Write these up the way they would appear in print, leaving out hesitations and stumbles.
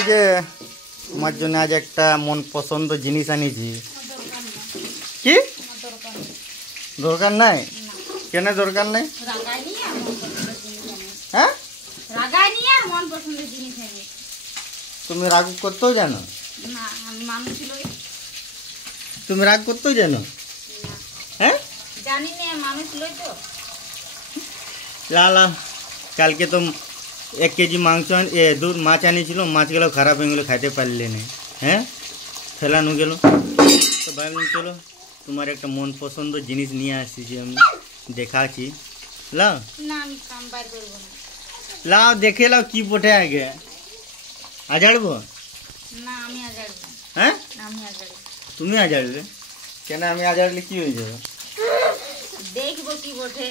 এই যে আমার জন্য আজ একটা মন পছন্দ জিনিস আনিছি। কি দরকার নাই? কেন দরকার নাই? হ্যাঁ তুমি রাগ করতেও জানো? তুমি রাগ করতেও জানো? হ্যাঁ জানি না, মানুষ লই তো। লালা কালকে তো 1 কেজি মাংস দুধ মাছ আনিছিল, মাছগুলো খারাপ হয়ে গেলো, খাইতে পারলে না। হ্যাঁ ফেলানো গেল, তো ভাবলাম চলো তোমার একটা মন পছন্দ জিনিস নিয়ে আসছি, যে আমি দেখাচ্ছি। লাও না আমি কাম বাইর করব না। লাও দেখে লাও কি বটে আগে আজাড়বো না আমি আজাড়ব। হ্যাঁ আমি আজাড়ব। তুমি আজাড়বে কেন? আমি আজাড়লে কি হয়ে যাবে? দেখবো কি বটে।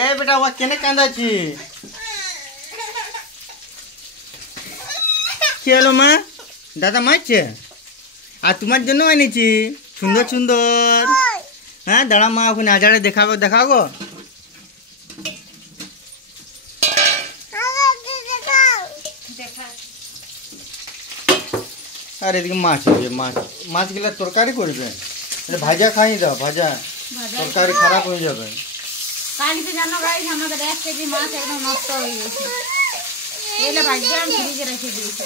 এ বেটা ওয়া কেনে কান্দাছি? কি হলো মা? দাদা মারছে? আর তোমার জন্য এনেছি সুন্দর সুন্দর। হ্যাঁ দাঁড়া মা, ওখানে আজারে দেখাবো দেখাবো। আর এদিকে মাছ আছে, মাছগুলা তরকারি করবে, ভাজা খাই দাও, ভাজা তরকারি খারাপ হয়ে যাবে। কালকে জানো গাইস আমাদের 1 কেজি মাছ একদম নষ্ট হয়ে গেছে। এলে ভাজতে আমি ফ্রিজে রেখে দিয়েছি।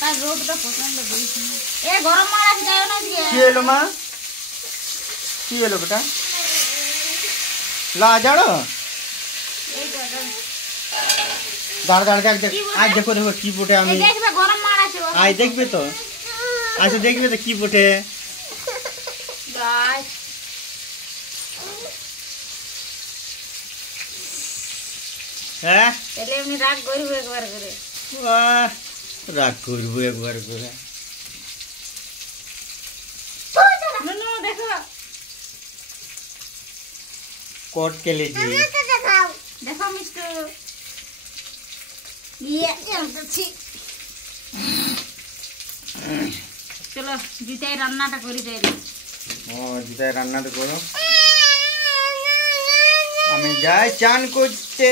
কাল রোদটা প্রচন্ড বেশি। এ গরম মাছ যাও না দিয়ে। কি হলো মা? কি হলো বেটা? লা জাড়ো এই দাদা দাঁড় দাঁড় দেখ, আজ দেখো দেখো কি বটে। আমি দেখবে গরম মাছ আছে, আজ দেখবে তো, আচ্ছা দেখবে তো কি বটে। গাইস হ্যাঁ তাহলে এমনি রাগ করবো একবার করে। বাহ, রাগ করবো একবার করে। নুনু দেখো কোট কেলেছি। দেখো মিষ্টু ইয়ে চলতেছি। চলো জিতাই রান্নাটা করি তাইলে। ও জিতাই রান্নাটা করো, আমি যাই চান করতে।